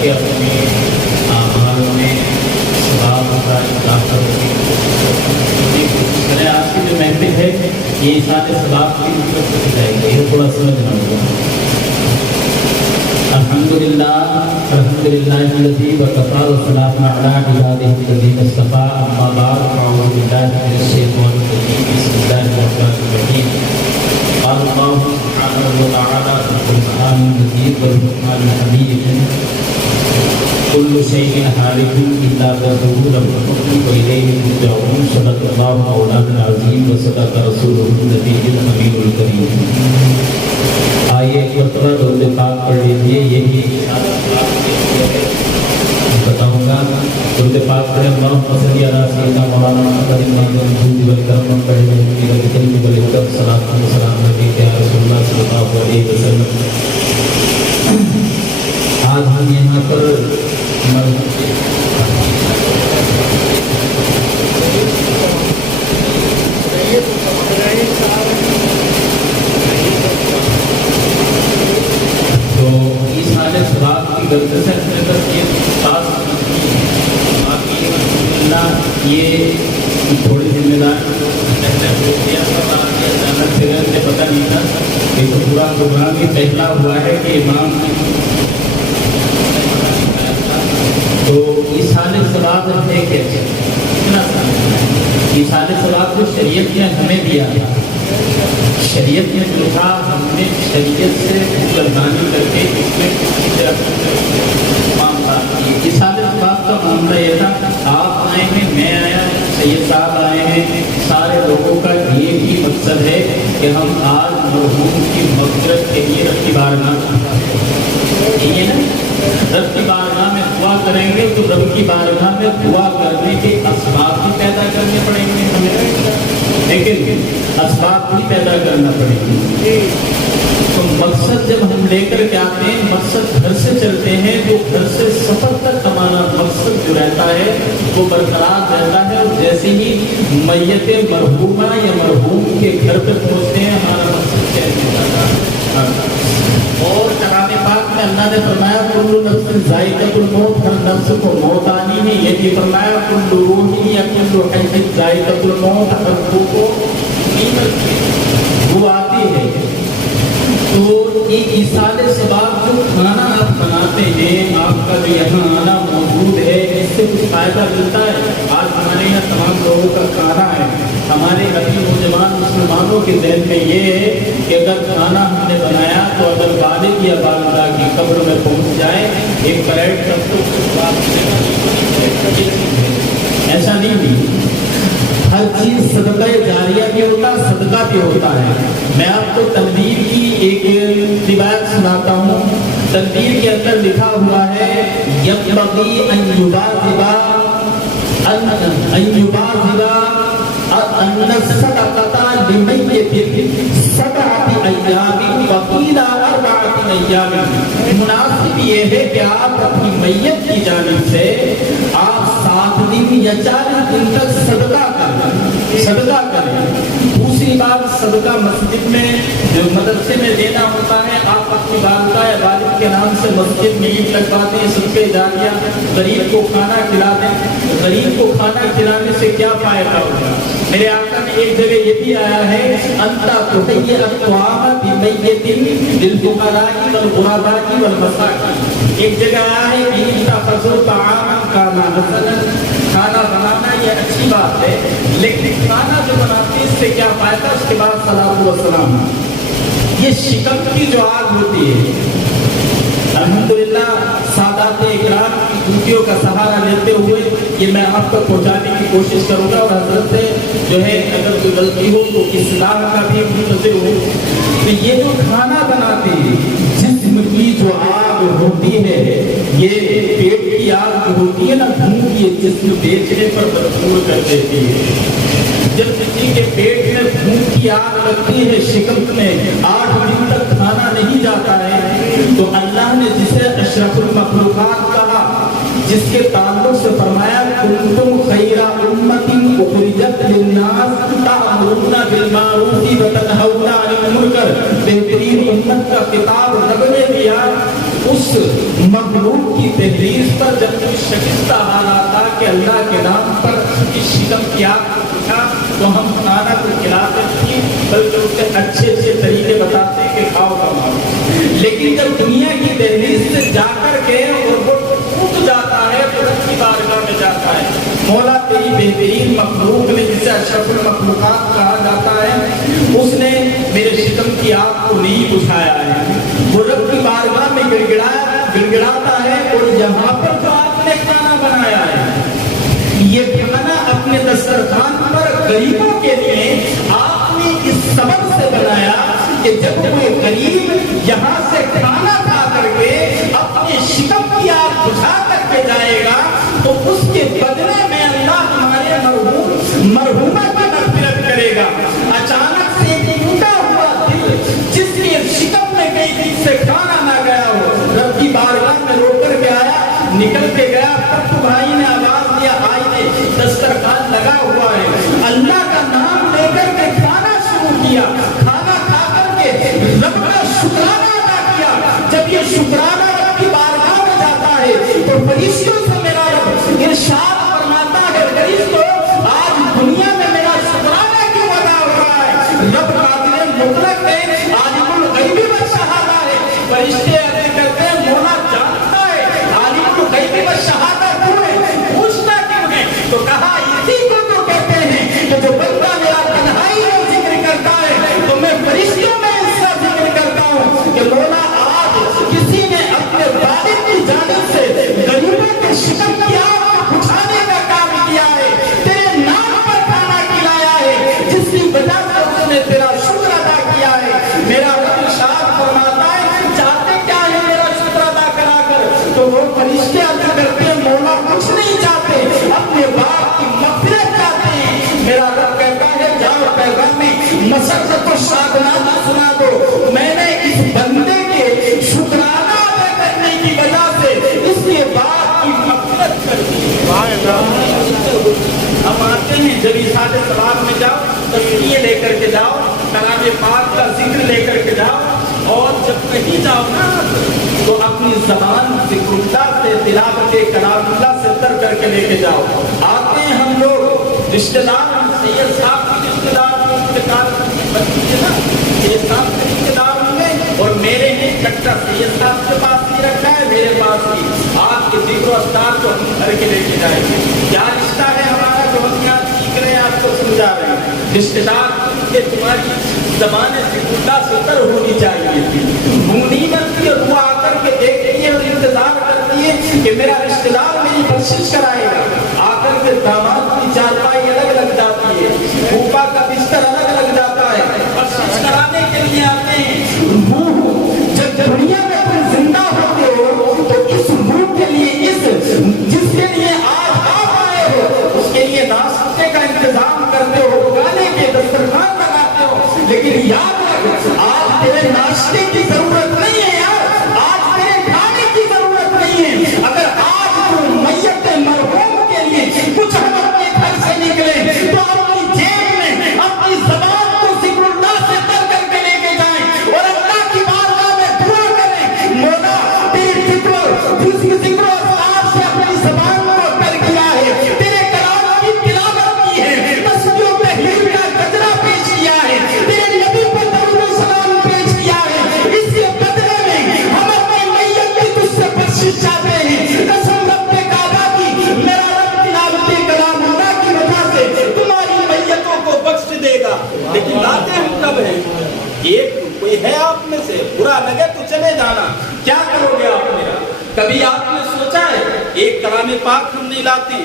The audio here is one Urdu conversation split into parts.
کہ اپنے اعمال میں ثواب کا اضافہ کرنے کی کوشش کریں. آج کی جو محفل ہے یہ سارے ثواب کی مطلب سے جائے گا، یہ تھوڑا سمجھنا ہوگا. الحمدللہ الذی وکفی والصلاۃ علی عبادہ الذین اصطفی. اما بعد فاعوذ باللہ من الشیطان الرجیم. بسم اللہ الرحمن الرحیم. قال اللہ سبحانہ وتعالی فی القرآن المجید والفرقان الحمید كل شيء هالك إلا وجهه له الحكم وإليه ترجعون. صدق الله مولانا العظيم وصدق رسوله النبي الأمين الكريم. آئیے ایک مرتبہ درود پاک پڑھ لیجیے. یہی بتاؤں گا. درود پاک پڑھیں. اللہم صلی علی سیدنا مولانا محمد الجود والکرم پڑھیں. بالکلم والکرم صلاۃ و سلام علیک یا رسول اللہ صلی اللہ علیہ وسلم. آج ہم یہاں پر تو اس حالت ثواب کی غلط سے یہ تھوڑی ذمہ داری پتہ نہیں تھا. یہ تو پورا پروگرام ہی پہلا ہوا ہے کہ امام تو اس حالت ثواب ہے کیسے اس حالت ثواب کو شریعت نے ہمیں دیا تھا. شریعت نے جو تھا ہم نے شریعت سے قربانی کر کے اس میں کسی طرح اس حالت ثواب کا معاملہ یہ تھا. آپ آئے ہیں، میں آیا، سید صاحب آئے ہیں. سارے لوگوں کا یہ بھی مقصد ہے کہ ہم آج مرحوم کی مغفرت کے لیے رب کی بارگاہ یہ نا رب کی بارگاہ میں دعا کریں گے تو رب کی بارگاہ میں دعا کرنے کے اسباب بھی پیدا کرنے پڑیں گے ہمیں، لیکن اسباب بھی پیدا کرنا پڑیں گے. تو مقصد جب ہم لے کر کے آتے ہیں، مقصد گھر سے چلتے ہیں تو گھر سے سفر تک ہمارا مقصد جو رہتا ہے وہ برقرار رہتا ہے. اور جیسے ہی میت مرحومہ یا مرحوم کے گھر پہ پہنچتے ہیں ہمارا مقصد چینج ہو جاتا ہے. اور کلام پاک میں اللہ نے فرمایا کل نفس ذائقۃ الموت، ہر نفس کو موت آنی ہے. یہ بھی فرمایا کل روح یا کل حی ذائقۃ الموت، ہر روح کو وہ آتی ہے. تو یہ ایصال ثواب جو کھانا آپ بناتے ہیں، آپ کا جو یہاں آنا موجود ہے، اس سے کچھ فائدہ ملتا ہے. آج ہمارے یہاں تمام لوگوں کا کھانا ہے. ہمارے ابھی نوجوان مسلمانوں کے ذہن میں یہ ہے کہ اگر کھانا ہم نے بنایا تو اگر والد یا والدہ کی قبر میں پہنچ جائے ایک پلیٹ سب کو ایسا نہیں بھی. ہر چیز صدقہ جاریہ بھی ہوتا ہے، صدقہ بھی ہوتا ہے. میں آپ کو تنویر کی ایک روایت سناتا ہوں. تنویر کے اندر لکھا ہوا ہے یبغی ان یبادبا ان الصدقۃ لمیت سبعۃ ایام وقیل اربعۃ ایام. مناسب یہ ہے کہ آپ اپنی میت کی جانب سے آپ 7 دن یا 40 دن تک صدقہ کریں. دوسری بات، صدقہ مسجد میں جو مدرسے میں دینا ہوتا ہے، آپ اپنی والدہ یا والد کے نام سے مسجد میں عید لگواتے ہیں، صدقہ جاریہ. غریب کو کھانا کھلا دیں. غریب کو کھانا کھلانے سے کیا فائدہ ہوگا؟ میرے آقا نے ایک جگہ یہ بھی آیا ہے انت تحیی الطعام بمیت للفقراء والغرباء والمساکین. ایک جگہ آیا ہے کہ اتخذوا طعاما کانا حسنا. کھانا بنانا یہ اچھی بات ہے، لیکن کھانا جو بناتے اس سے کیا فائدہ؟ اس کے بعد صلاۃ و سلام. یہ شکم کی جو آگ ہوتی ہے، الحمدللہ سادات اکرام کی ڈیوٹیوں کا سہارا لیتے ہوئے یہ میں آپ تک پہنچانے کی کوشش کروں گا. اور حضرت سے جو ہے اگر کوئی غلطی ہو تو اصلاح کا بھی منتظر ہو. تو یہ جو کھانا بناتے ہیں، جسم کی جو آگ ہوتی ہے، یہ پیٹ کی آگ جو ہوتی ہے نا، بھوک یہ جسم بیچنے پر مجبور کر دیتی ہے. جب کسی کے پیٹ میں بھوک کی آگ لگتی ہے، شکم میں 8 دن تک کھانا نہیں جاتا ہے، تو اللہ نے جسے اشرف المخلوقات کہا، جس کے تعلق سے فرمایا کنتم خیر امت اخرجت للناس تأمرون بالمعروف وتنهون عن المنکر. بہترین امت کا خطاب رب نے دیا اس مخلوق کی تحریر پر جب کوئی شکستہ حال آتا کہ اللہ کے نام پر اس شکم کی آگ کو پوچھا تو ہم کھانا تو کھلاتے تھے بلکہ اسے اچھے اچھے طریقے بتاتے کہ کھاؤ کماؤ. لیکن جب دنیا کی دہلیز سے جا کر کے اور وہ ٹوٹ جاتا ہے تو رب کی بارگاہ میں جاتا ہے. مولا تیری بہترین مخلوق نے جسے اشرف المخلوقات کہا جاتا ہے اس نے میرے شکم کی آگ کو نہیں بجھایا ہے. وہ رب کی بارگاہ میں گڑگڑاتا ہے اور یہاں پر جو آپ نے کھانا بنایا ہے یہ کھانا اپنے دسترخوان پر غریبوں کے لیے آپ نے اس سبب سے بنایا کہ جب کوئی غریب یہاں سے کھانا کھا کر کے اپنے شکم کی آگ بجھا کر کے جائے گا تو اس کے بدلے میں اللہ ہمارے مرحومہ کی مغفرت کرے گا. اچانک سے ٹوٹا ہوا دل جس کی شکم میں کئی دن سے کھانا نہ گیا ہو رب کی بارگاہ میں رو کر کے آیا نکل کے گیا. پپو بھائی نے آواز دیا آئیے دسترخوان لگا ہوا ہے. اللہ کا نام لے کر کے کھانا شروع کیا. کھانا کھا کر کے رب کا شکرانہ ادا کیا. جب یہ شکرانہ رب کی بارگاہ میں جاتا ہے تو فرشتوں سے میرا رب ارشاد فرماتا ہے فرشتوں آج دنیا میں میرا شکرانہ کیوں ادا ہو رہا ہے. رب قادر مطلق ہے عالم الغیب والشہادہ ہے. فرشتے عرض کرتے ہیں مولا جانتا ہے عالم الغیب والشہادہ کیوں ہے پوچھتا کیوں ہے تو کہا اسی کو تو کہتے ہیں کہ جو بندہ میرا تنہائی میں ذکر کرتا ہے تو میں فرشتوں میں اس کا ذکر کرتا ہوں کہ مولا آج کسی نے اپنے والد کی جانب سے غریبوں کے شکم کی آگ کو بجھانے کا کام کیا ہے. تیرے نام پر کھانا کھلایا ہے جس کی وجہ سے اس نے تیرا شکر ادا کیا ہے. میرا رب ارشاد فرماتا ہے چاہتے کیا ہے میرا شکر ادا کرا کر تو وہ فرشتے عرض کرتے ہیں مولا کچھ نہیں چاہتے اپنے باپ کی مغفرت چاہتے ہیں. میرا رب کہتا ہے جاؤ پیغام مسرت و شادمانی سنا دو. میں نے اس بندے کے شکرانہ ادا کرنے کی وجہ سے اس کے باپ کی مغفرت کر دی. ہم آتے ہیں جب ارشاد ثواب میں جاؤ تسبیح لے کر کے جاؤ کلام پاک کا ذکر لے کر کے جاؤ اور جب کہیں جاؤ نا تو اپنی زبان ذکر اللہ سے تلاوت کلام اللہ سے تر کر کے لے کے جاؤ. آتے ہیں ہم لوگ رشتہ دار سید صاحب کی رشتہ دار کی انتقال بچی نا سید صاحب کے رشتہ دار ہوں گے اور میرے ہیں کٹا سید صاحب کے پاس بھی رکھا ہے میرے پاس بھی. آپ کے ذکر و اذکار کو ہم گھر کے لے کے جائیں گے. کیا رشتہ ہے ہمارا جو ہم یہاں سیکھ رہے ہیں آپ کو سمجھا رہے ہیں. رشتہ دار کہ تمہاری زبان ذکر اللہ سے تر ہونی چاہیے تھی. مونی بنتی اور وہ آ کر کے دیکھتی ہے اور انتظار کرتی ہے کہ میرا رشتہ دار میری بخشش کرائے گا. آ کر کے داماد کی چارپائی الگ لگ جاتی ہے پھوپھا کا بستر الگ لگ جاتا ہے. بخشش کرانے کے لیے آتے ہیں. جب دنیا میں تم زندہ ہوتے ہو تو اس روح کے لیے جس کے لیے آج آپ آئے ہو اس کے لیے ناشتے کا انتظام کرتے ہو گانے کے دسترخوان لگاتے ہو. لیکن یاد رکھ آج تیرے ناشتے کی ضرورت نہیں ہے یار. آج تیرے کھانے کی ضرورت نہیں ہے. اگر آج تم میت مرحوم کے لیے کچھ ہم اپنے گھر سے نکلے تو اپنی جیب میں اپنی زبان کو ذکر اللہ سے تر کر کے لے کے جائیں اور اللہ کی بارگاہ میں دعا کریں مولا تیرے ذکر و اذکار سے اپنی زبان کو تر کیا ہے. تیرے کلام کی تلاوت کی ہے. تسبیح و تحلیل کا گجرا پیش کیا ہے. تیرے نبی پر درود و سلام پیش کیا ہے. اس کے بدلے میں ہم اپنی میت کی تجھ سے بخشش چاہتے ہیں. قسم رب کعبہ کی میرا رب تلاوت کلام اللہ کی وجہ سے تمہاری میتوں کو بخش دے گا. لیکن لاتے ہم کب ہیں؟ ایک کوئی ہے آپ میں سے برا لگے تو چلے جانا. کیا کرو گے آپ میرا؟ کبھی آپ نے سوچا ہے ایک کلام پاک ہم نہیں لاتے.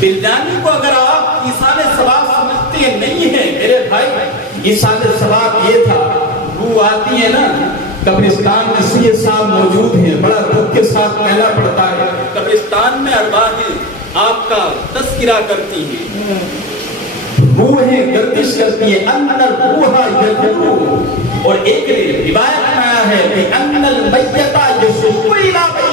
بلدانی کو اگر آپ ایصال ثواب سمجھتے نہیں ہیں میرے بھائی ایصال ثواب یہ تھا. روح آتی ہے نا قبرستان میں سید صاحب موجود ہیں بڑا دکھ کے ساتھ کہنا پڑتا ہے قبرستان میں ارواحیں آپ کا تذکرہ کرتی ہیں. روحیں گردش کرتی ہیں اندر روحا یذکر. اور ایک روایت میں آیا ہے کہ ان المیت یشق الی بیتہ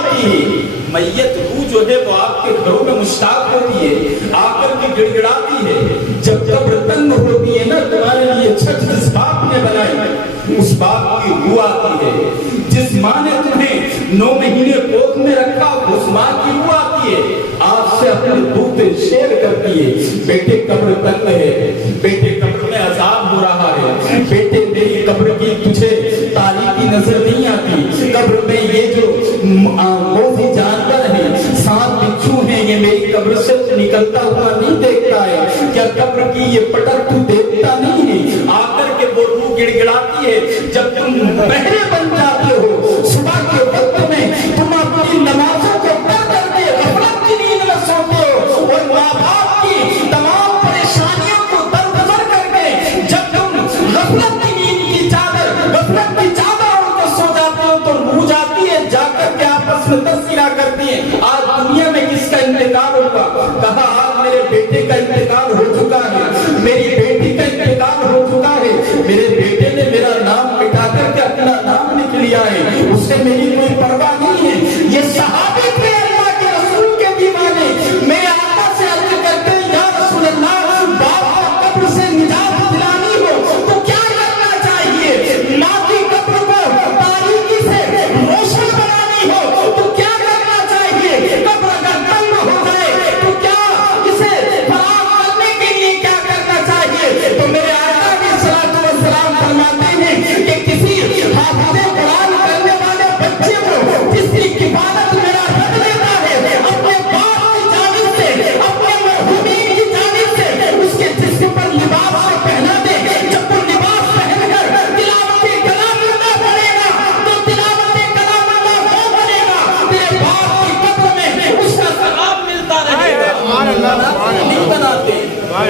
میت روح جو ہے وہ آپ کے گھروں میں مشتاق ہوتی ہے، آ کر کے گڑ گڑاتی ہے۔ جب قبر تنگ ہوتی ہے نا، تمہارے لیے چھت جس باپ نے بنائی اس باپ کی روح آتی ہے، جس ماں نے تمہیں 9 مہینے کوکھ میں رکھا اس ماں کی روح آتی ہے، آپ سے اپنے دکھ شیئر کرتی ہے۔ بیٹے قبر تنگ ہے، بیٹے قبر میں عذاب ہو رہا ہے، بیٹے میری قبر کی تجھے تاریکی نظر نہیں آتی، قبر میں یہ جو موذی جانور ہیں، سانپ بچھو ہیں، یہ میری قبر سے نکلتا ہوا نہیں دیکھتا ہے، کیا قبر کی یہ پٹک تو دیکھتا نہیں ہے؟ آ کر کے وہ روح گڑ گڑاتی ہے۔ جب تم بہرے بن جاتے ہو صبح کے وقت میں، تم اپنی نمازوں کو پڑھ کر کے غفلت کی نیند میں سوتے ہو، اور ماں باپ کی تمام پریشانیوں کو درگزر کر کے جب تم غفلت کی نیند کی چادر، غفلت کی چادر اوڑھ کر سو جاتے ہو تو روح جاتی ہے، جا کر کے آپس میں تذکرہ کرتی ہے، آج دنیا میں کس کا انتقال ہوگا؟ کہا آج میرے بیٹے کا انتقال ہو چکا ہے، میری بیٹی کا انتقال ہو چکا ہے، میرے بیٹے نے میرا نام مٹا کر کے اپنا نام لکھ لیا ہے، اس سے میری کوئی پرواہ نہیں ہے۔ یہ صحابی تھے اللہ کے رسول کے دیوانے، میرے آقا سے عرض کرتے ہیں یا رسول اللہ، باپ کو قبر سے نجات دلانی ہو تو کیا کرنا چاہیے؟ ماں کی قبر کو تاریکی سے روشن بنانی ہو تو کیا کرنا چاہیے؟ قبر اگر تنگ ہو جائے تو کیا اسے فراغ کرنے کے لیے کیا کرنا چاہیے؟ تو میرے آقا علیہ الصلوۃ والسلام فرماتے ہیں کہ کسی حافظ قرآن کرنے والے بچے کو جس کی کفالت میرا رب لیتا ہے، اپنے باپ کی جانب سے، اپنے مرحومین کی جانب سے اس کے جسم پر لباس سے پہنا دے، جب وہ لباس پہن کر تلاوت کلام اللہ پڑھے گا تو تلاوت کلام اللہ وہ بنے گا، تیرے باپ کی قبر میں اس کا ثواب ملتا رہے گا۔ نہیں بناتے،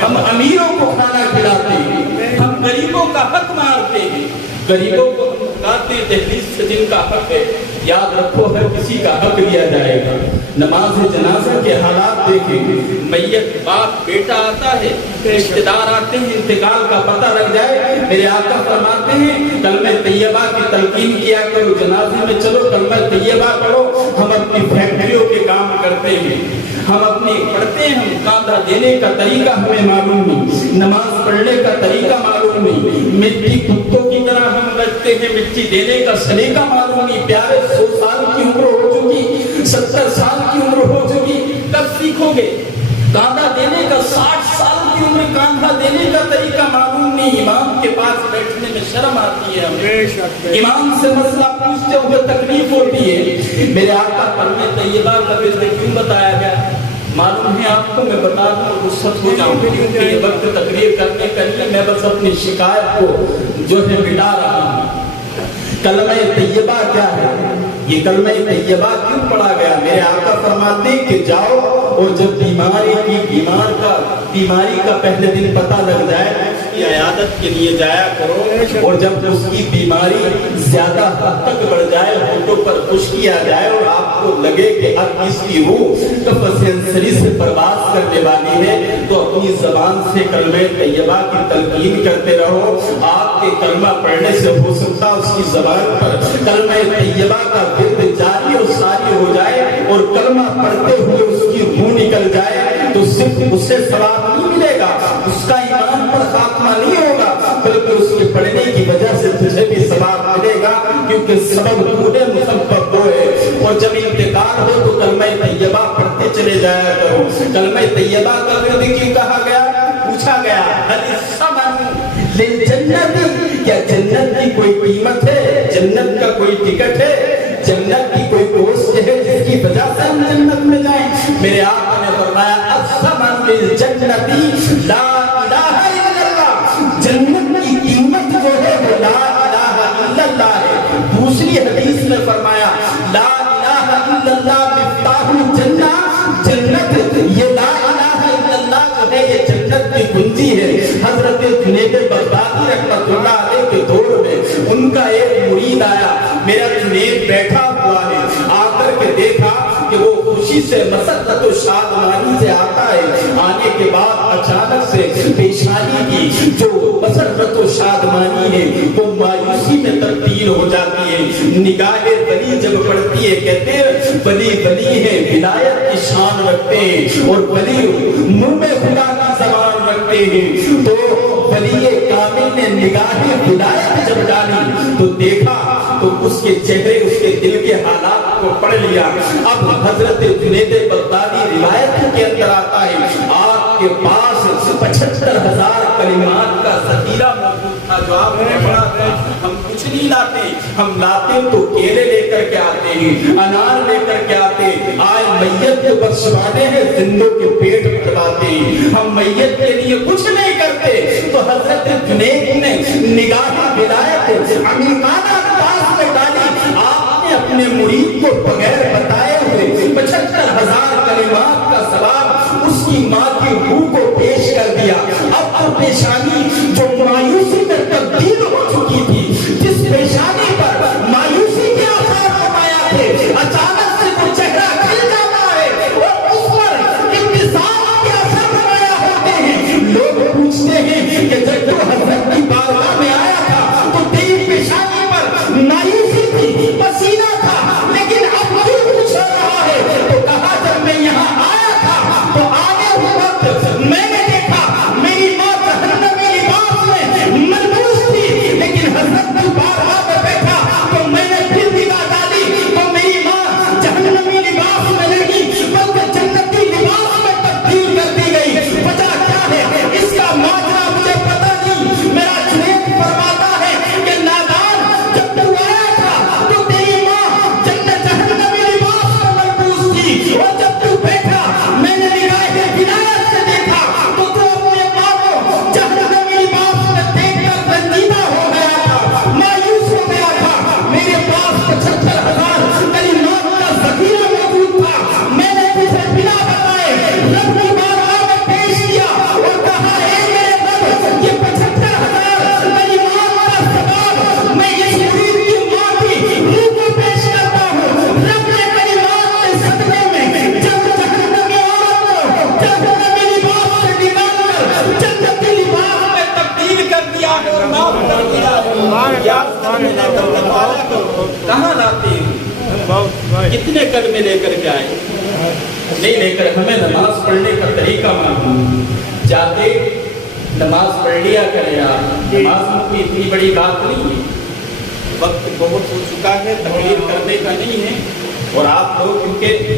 ہم امیروں کو کھانا کھلاتے ہیں، ہم غریبوں کا حق مارتے ہیں، غریبوں کو کہتے ہیں دہلیز سے جن کا حق ہے، یاد رکھو ہر کسی کا حق دیا جائے گا۔ نماز جنازہ کے حالات دیکھیں، میت باپ بیٹا آتا ہے، رشتہ دار آتے ہیں، انتقال کا پتہ لگ جائے، میرے آقا فرماتے ہیں کلمہ طیبہ کی تلقین کیا کرو، جنازے میں چلو کلمہ طیبہ پڑھو۔ ہم اپنی فیکٹریوں کے کام کرتے ہیں، ہم اپنے پڑھتے ہیں، ہم کاندھا دینے کا طریقہ ہمیں معلوم نہیں، نماز پڑھنے کا طریقہ معلوم نہیں، مٹی کتوں کی طرح ہم لگتے ہیں، مٹی دینے کا سلیقہ معلوم نہیں۔ پیارے 100 سال کی عمر ہو چکی، 70 سال کی عمر ہو چکی، کب سیکھو گے کاندھا دینے کا؟ 60 سال کی عمر کاندھا دینے کا طریقہ معلوم نہیں۔ امام کے پاس بیٹھنے میں شرم آتی ہے ہمیں، امام سے مسئلہ پوچھتے ہوئے تکلیف ہوتی ہے۔ میرے آقا کلمہ طیبہ کا ذکر کیوں بتایا گیا معلوم ہے آپ کو؟ میں بتا دوں رخصت ہو جاؤں کیونکہ یہ وقت تقریر کرنے کے لیے میں بس اپنی شکایت کو جو ہے مٹا رہا ہوں۔ کلمہ طیبہ کیا ہے؟ یہ کلمہ طیبہ کیوں پڑھا گیا؟ میرے آقا فرماتے ہیں کہ جاؤ اور جب بیماری کا پہلے دن پتہ لگ جائے اس کی عیادت کے لیے جایا کرو، اور جب اس کی بیماری زیادہ حد تک بڑھ جائے، ہونٹوں پر خشکی آ جائے اور آپ کو لگے کہ اب اس کی روح کفسنسری سے پرواز کرنے والی ہے تو اپنی زبان سے کلمہ طیبہ کی تلقین کرتے رہو۔ آپ کے کلمہ پڑھنے سے ہو سکتا اس کی زبان پر کلمہ طیبہ کا ورد جاری اور ساری ہو جائے، اور کلمہ پڑھتے ہوئے اس کی روح نکل جائے تو صرف اس سے ثواب نہیں ملے گا، اس کا ایمان پر خاتمہ نہیں ہوگا، بلکہ اس کے پڑھنے کی وجہ سے تجھے بھی ثواب ملے گا، کیونکہ سبب تو ہے، مسبب وہ ہے۔ اور جب انتقال ہو تو کلمہ طیبہ پڑھتے چلے جایا کرو۔ کلمہ طیبہ کا ورد کیوں کہا گیا؟ پوچھا گیا حل الثمن للجنت، کیا جنت کی کوئی قیمت ہے؟ جنت کا کوئی ٹکٹ ہے؟ جنت کی کوئی کوشش ہے جس کی وجہ سے ہم جنت میں جائیں؟ میرے آقا نے فرمایا الثمن للجنت لا الہ الا اللہ، جنت کی قیمت جو ہے وہ لا الہ الا اللہ ہے۔ دوسری حدیث میں فرمایا لا الہ الا اللہ مفتاح الجنہ، جنت یہ لا الہ الا اللہ جو ہے یہ جنت کی کنجی ہے۔ حضرت جنید بغدادی رحمۃ اللہ علیہ کے دور میں ان کا ایک مرید آیا، میرا جنید بیٹھا ہوا ہے، آ کر کے دیکھا کہ وہ خوشی سے مسرت و شادمانی سے آتا ہے، آنے کے بعد اچانک سے پیشانی کی جو مسرت و شادمانی ہے وہ مایوسی میں تبدیل ہو جاتی ہے۔ نگاہ ولی جب پڑتی ہے، کہتے ہیں ولی ولی ہے، ولایت کی شان رکھتے ہیں، اور ولی منہ میں خدا کی زبان رکھتے ہیں۔ تو ولی کامل نے نگاہ ولایت جب ڈالی تو دیکھا تو اس کے چہرے، اس کے دل کے حالات کو پڑھ لیا۔ اب حضرت جنید بغدادی روایت کے اندر آتا ہے، آپ کے پاس 75,000 کلمات کا ذخیرہ موجود تھا جو آپ نے پڑھا تھا۔ ہم کچھ نہیں لاتے، ہم لاتے تو کیلے لے کر کے آتے ہیں، انار لے کر کے آتے ہیں، آج میت کو بخشوانے ہیں، زندوں کے پیٹ بھرواتے ہیں، ہم میت کے لیے کچھ نہیں کرتے۔ تو حضرت جنید نے نگاہ ولایت عمیقانہ انداز میں ڈالی، آپ نے اپنے مرید کو بغیر بتائے ہوئے 75,000 کلمات کا ثواب اس کی ماں کی روح کو پیش کر دیا۔ اب تو پیشانی جو مایوسی میں تبدیل ہو چکی تھی، جس پیشانی پر مایوسی کے آثار نمایاں تھے، اچانک سے وہ چہرہ کھل جاتا ہے اور اس پر ابتسام کے اثر نمایاں ہوتے ہیں۔ لوگ پوچھتے ہیں کہ جب تو حضرت کی بارگاہ میں آیا تھا تو تیری پیشانی پر مایوسی تھی، پسینہ تھا، لیکن اب کیوں پوچھ رہا ہے؟ تو کہا جب میں یہاں آیا تھا تو آنے وقت میں نے دیکھا میری ماں جہنمی لباس میں ملبوس تھی، لیکن حضرت کی بارگاہ میں بیٹھا تو میں نے پھر نگاہ ڈالی تو میری ماں جہنمی لباس میں نہیں بلکہ جنتی لباس میں تبدیل کر دی گئی۔ وجہ کیا ہے اس کا ماجرا مجھے پتہ نہیں۔ میرا جنید فرماتا ہے کہ نادان، جب تو آیا تھا تو تیری ماں جہنمی لباس میں ملبوس تھی، اور جب تو بیٹھا میں نے نگاہ ولایت سے دیکھا تو تو اپنے ماں کو جہنمی لباس میں دیکھ کر رنجیدہ ہو گیا تھا، مایوس ہو گیا تھا۔ میرے پاس 75,000 کلمات کا ذخیرہ موجود تھا، میں نے تجھے بنا بتائے رب کی بارگاہ میں پیش کیا اور کہا اے میرے رب، یہ 75,000 کلمات کا ثواب میں اس مرید کی ماں کی روح کو پیش کرتا ہوں۔ رب نے کلمات کے صدقے میں جب جہنمی عورت کو جہنمی لباس سے نکال کر جنتی لباس میں تبدیل کر دیا اور معاف کر دیا۔ کہاں لاتے ہیں؟ کتنے کلمے لے کر کے آئے؟ نہیں لے کر، ہمیں نماز پڑھنے کا طریقہ معلوم، جاتے نماز پڑھ لیا کرے آپ۔ نماز میں کوئی اتنی بڑی بات نہیں ہے، وقت بہت ہو چکا ہے، تقریر کرنے کا نہیں ہے، اور آپ لوگ کیونکہ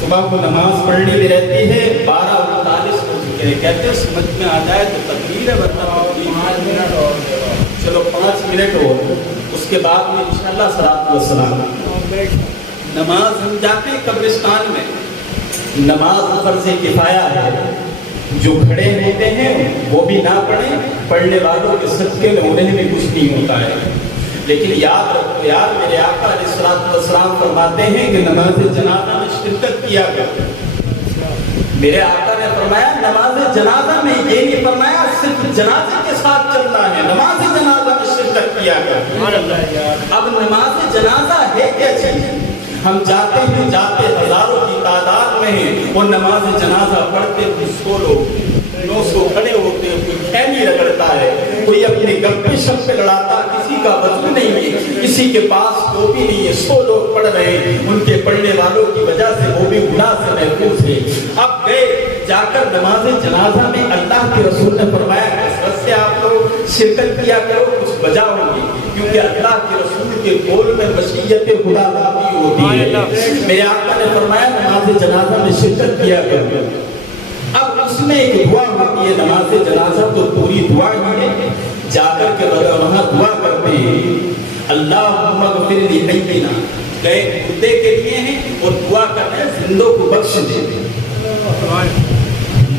صبح کو نماز پڑھنی بھی رہتی ہے، 12:39 ہو چکے ہیں، کہتے ہیں سمجھ میں آ جائے تو تقریر ہے، ورنہ 5 منٹ اور چلو 5 منٹ اور اس کے بعد میں انشاءاللہ صلاۃ و سلام۔ نماز ہم جاتے ہیں قبرستان میں، نماز فرض کفایہ ہے، جو کھڑے ہوتے ہیں وہ بھی نہ پڑھیں، پڑھنے والوں کے صدقے میں انہیں بھی کچھ نہیں ہوتا ہے۔ لیکن یاد رکھو یار، میرے آقا علیہ الصلوۃ والسلام فرماتے ہیں کہ نماز جنازہ میں شرکت کیا کرو۔ میرے آقا نے فرمایا نماز جنازہ میں، یہ نہیں فرمایا صرف جنازے کے ساتھ چلنا ہے، نماز جنازہ میں شرکت کیا کرو۔ اب نماز جنازہ ہے کیا چیز؟ ہم جاتے ہیں، جاتے ہزاروں کی تعداد میں ہیں، اور نماز جنازہ پڑھتے ہوئے 100 لوگ 900 کھڑے ہوتے ہیں، کوئی خیمی رگڑتا ہے، کوئی اپنے گپے شپے لڑاتا، کسی کا وضو نہیں ہے، کسی کے پاس ٹوپی نہیں ہے، 100 لوگ پڑھ رہے ہیں، ان کے پڑھنے والوں کی وجہ سے وہ بھی گناہ سے محفوظ ہے۔ اب گئے جا کر نماز جنازہ میں، اللہ کے رسول نے فرمایا کثرت سے آپ لوگ شرکت کیا کرو، کچھ بجا ہوگی، کیونکہ اللہ کے رسول کے قول میں مشیت خدا لاتی ہوتی ہے۔ میرے آقا نے فرمایا نماز جنازہ میں شرکت کیا کرو۔ اب اس میں ایک دعا ہوتی ہے، نماز جنازہ تو پوری دعا ہی ہے، جا کر کے وہاں دعا کرتے ہیں اللہم اغفر لحینا، گئے مردے کے لیے ہیں اور دعا کرتے ہیں زندوں کو بخش دے۔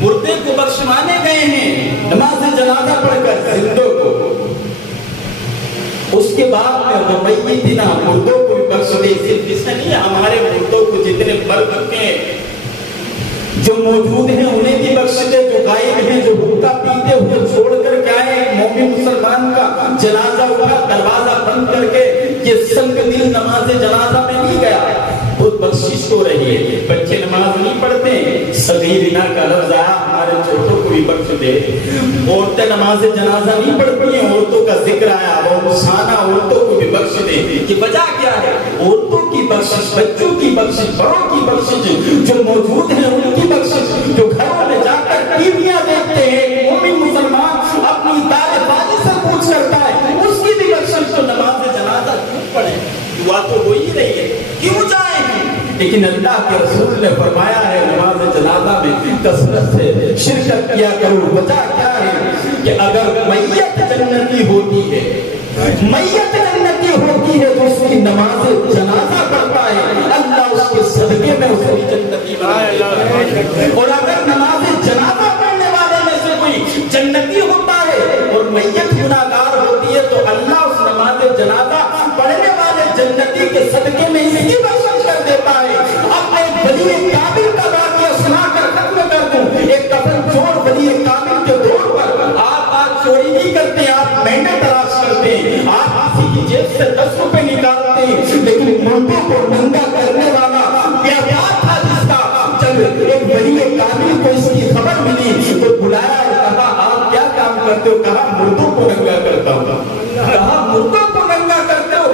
مردے کو بخشوانے گئے ہیں نماز جنازہ پڑھ کر زندوں کو، اس کے بعد میں میتنا، مردوں کو بھی بخش دے۔ صرف اس نہیں، ہمارے مردوں کو جتنے مر چکے ہیں، جو موجود ہیں انہیں بھی بخش دے، جو غائب ہیں، جو حقہ پیتے ہوئے چھوڑ کر کے آئے، ایک مومن مسلمان کا جنازہ ہوا، دروازہ بند کر کے یہ سنگ دل نماز جنازہ میں نہیں گیا، وہ بخشش بخشش ہو رہی ہے. بچے نماز نہیں پڑھتے, صغیرنا کا لفظ آیا, ہمارے چھوٹوں کو بھی بخش دے. عورتیں نماز جنازہ نہیں پڑھتی ہیں, عورتوں کا ذکر آیا, وہ مسانہ عورتوں کو بھی بخش دے. یہ وجہ کیا ہے؟ عورتوں کی بخشش, بچوں کی بخشش, بڑوں کی بخشش, جو موجود ہیں ان کی بخشش, جو گھروں میں جا کر ٹیویاں دیکھتے ہیں, مومن مسلمان اپنی دائیں بازی سے پوچھ کرتا ہے, اس کی بھی بخشش. تو نماز جنازہ کیوں پڑھیں؟ دعا تو ہو ہی رہی ہے, کیوں جائیں گے؟ لیکن اللہ کے رسول نے فرمایا ہے نماز جنازہ میں کثرت سے شرکت کیا کرو. وجہ کیا ہے کہ اگر میت جنتی ہوتی ہے, میت جنتی ہوتی ہے تو اس کی نماز جنازہ پڑھتا ہے, اللہ اس کے صدقے میں اسے بھی جنتی بنا دیتا ہے. اور اگر نماز جنازہ پڑھنے والے میں سے کوئی جنتی ہوتا ہے اور میت گناہگار ہوتی ہے تو اللہ اس نماز جنازہ پڑھنے والے جنتی کے صدقے میں اس کی بخشش کر دیتا ہے. اب ایک ولی کامل کا واقعہ سنا کر ختم کر دوں. ایک کفن چور ولی کامل کے طور پر آپ آج چوری نہیں کرتے, آپ مہنگے تلاش کرتے ہیں, آپ کسی کی جیب سے 10 روپے نکالتے ہیں, لیکن مردوں کو ننگا کرنے والا بیابان تھا جس کا جب ایک ولی کامل کو اس کی خبر ملی تو بلایا اور کہا آپ کیا کام کرتے ہو؟ کہا مردوں کو ننگا کرتا ہوں. کہا مردوں کو ننگا کرتے ہو؟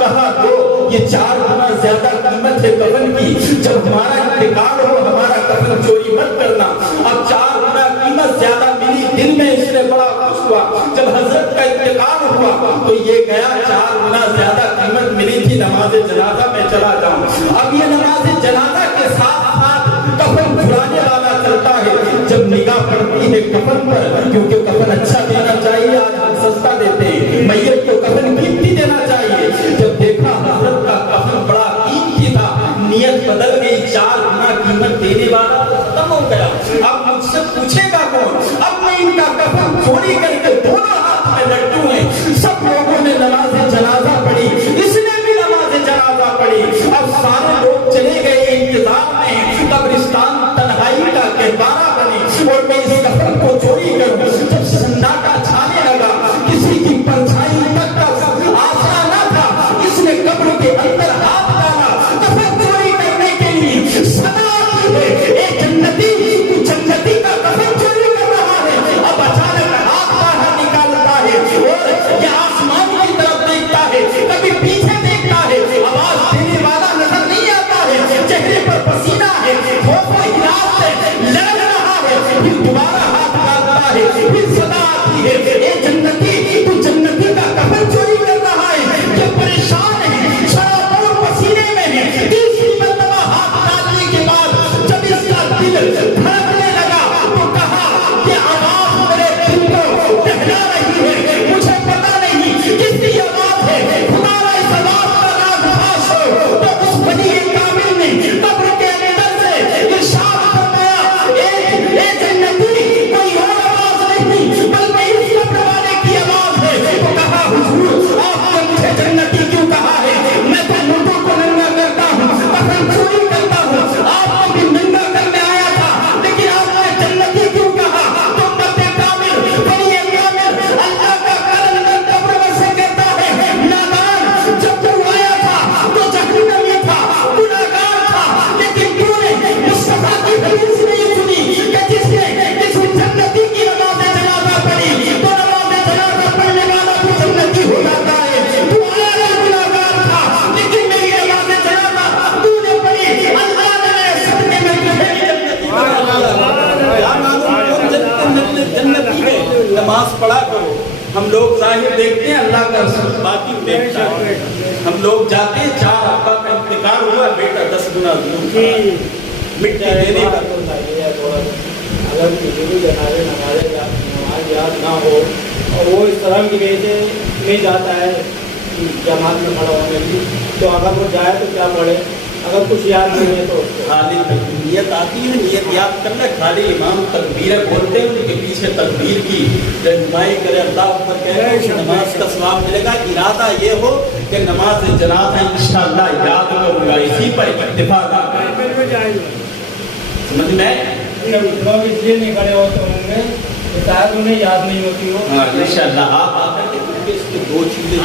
کہا تو یہ 4 گنا زیادہ قیمت ہے کفن کی, جب ہمارا انتقال ہو ہمارا کفن چوری مت کرنا. اب 4 گنا قیمت زیادہ ملی, دل میں اس نے بڑا خوش ہوا. جب حضرت کا انتقال ہوا تو یہ گیا 4 گنا زیادہ قیمت ملی تھی, نماز جنازہ میں چلا جاؤں. اب یہ نماز جنازہ کے ساتھ ساتھ کفن چھڑانے والا چلتا ہے. جب نگاہ پڑتی ہے کفن پر, کیونکہ کفن اچھا دینا چاہیے, آج ہم سستا دیتے ہیں, میت کو کفن قیمتی دینا چاہیے. جب دیکھا حضرت کا کفن بڑا قیمتی تھا, نیت بدل گئی, 4 گنا قیمت دینے والا ختم ہو گیا. اب مجھ سے پوچھے گا کون؟ اب میں ان کا کفن چوری کر کے دونوں ہاتھ میں لٹو ہیں. سب لوگوں نے نماز جنازہ پڑھی, اس نے بھی نماز جنازہ پڑھی. اب سارے لوگ چلے گئے انتظار میں, قبرستان تنہائی کا کہوارہ بنی اور میں اس کفن کو چوری کروں. جب سناٹا چھانے لگا, کسی کی پرچھائی تک کا آسرا نہ تھا, اس نے قبر کے اندر ہاتھ ڈالا کفن چوری کرنے کے لیے. صدا آتی ہے, ایک جنتی جنتی کا کفن چوری کر رہا ہے. اب اچانک ہاتھ باہر نکالتا ہے اور یہ آسمان کی طرف دیکھتا ہے, کبھی پیچھے دیکھتا ہے, آواز دینے والا نظر نہیں آتا ہے, چہرے پر پسینہ ہے, خوف و ہراس سے لڑ رہا ہے. پھر دوبارہ ہاتھ ڈالتا ہے, پھر صدا آتی ہے, اے جنتی تو جنتی کا کفن چوری کر رہا ہے. یہ پریشان ہے, شراب اور پسینے میں ہے. تیسری مرتبہ ہاتھ ڈالنے کے بعد جب اس کا دل دھڑکنے لگا تو کہا کہ آواز میرے دل کو دہلا رہی ہے, مجھے پتا نہیں کس کی آواز ہے. تمہارا اس آواز کا راز فاش ہو. تو اس ولی کامل نے قبر کے اندر سے ارشاد فرمایا, اے جنتی کوئی اور آواز نہیں بلکہ اس قبر والے کی آواز ہے. تو کہا حضور آپ نے مجھے جنتی کیوں کہا ہے؟ میں تو مردوں کو ننگا کرتا ہوں, کفن چوری کرتا ہوں, آپ کو بھی ننگا کرنے آیا تھا, لیکن آپ نے جنتی کیوں کہا؟ تو امت کامل ولی کامل اللہ کا کلندر قبر میں سے کہتا ہے, نادان جب تو آیا تھا تو جہنم میں تھا, گناہگار تھا, لیکن تو نے مصطفیٰ کی حدیث نہیں سنی کہ جس نے جس جنتی کی نماز جنازہ پڑھی تو نماز جنازہ پڑھنے والا بھی جنتی ہو جاتا ہے. تو آیا گناہگار تھا, لیکن میری نماز جنازہ تو نے پڑھی, اللہ نے میرے صدقے میں تجھے بھی جنتی جنتی ہے. نماز پڑھا کرو. ہم لوگ ظاہر دیکھتے ہیں, اللہ کا رسول باطن دیکھتا ہے. ہم لوگ جاتے ہیں, 4 ابا کا انتقال ہوا, بیٹا 10 گنا مٹی دینے کا. اگر کسی بھی جنازے نماز یاد نہ ہو اور وہ اس طرح کی وجہ سے نہیں جاتا ہے جماعت میں کھڑا ہونے کی, تو اگر وہ جائے تو کیا پڑھے؟ اگر کچھ یاد نہیں ہے تو خالی نیت آتی ہے, نیت یاد کرنا. خالی امام تکبیر بولتے ہیں, ان کے پیچھے تکبیر کی رہنمائی کرے, اللہ اکبر کہے, نماز کا ثواب ملے گا. ارادہ یہ ہو کہ نماز جنازہ انشاءاللہ یاد کروں گا, اسی پر اکتفا نہ کریں. سمجھ میں لوگ اس لیے نہیں کھڑے ہوتے ہوں گے کہ شاید انہیں یاد نہیں ہوتی ہو. انشاءاللہ آپ آ کر کے اس کی 2 چیزیں